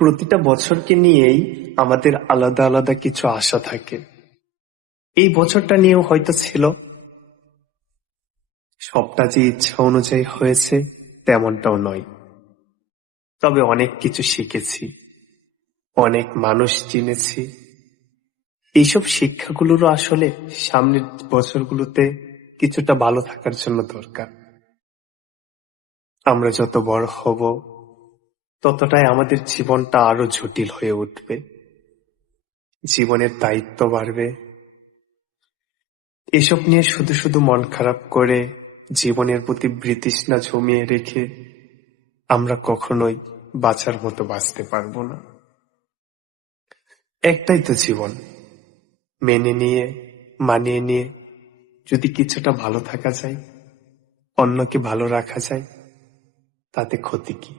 প্রতিটা বছরকে নিয়েই আমাদের আলাদা আলাদা কিছু আশা থাকে। এই বছরটা নিয়েও হয়তো ছিল, সবটা যে ইচ্ছা অনুযায়ী হয়েছে তেমনটাও নয়। তবে অনেক কিছু শিখেছি, অনেক মানুষ চিনেছি। এইসব শিক্ষাগুলোরও আসলে সামনের বছরগুলোতে কিছুটা ভালো থাকার জন্য দরকার। আমরা যত বড় হব ততটাই আমাদের জীবনটা আরো জটিল হয়ে উঠবে, জীবনের দায়িত্ব বাড়বে। এসব নিয়ে শুধু শুধু মন খারাপ করে জীবনের প্রতি বিতৃষ্ণা জমিয়ে রেখে আমরা কখনোই বাঁচার মতো বাঁচতে পারবো না। একটাই তো জীবন, মেনে নিয়ে মানিয়ে নিয়ে যদি কিছুটা ভালো থাকা যায়, অন্যকে ভালো রাখা যায়, তাতে ক্ষতি কি?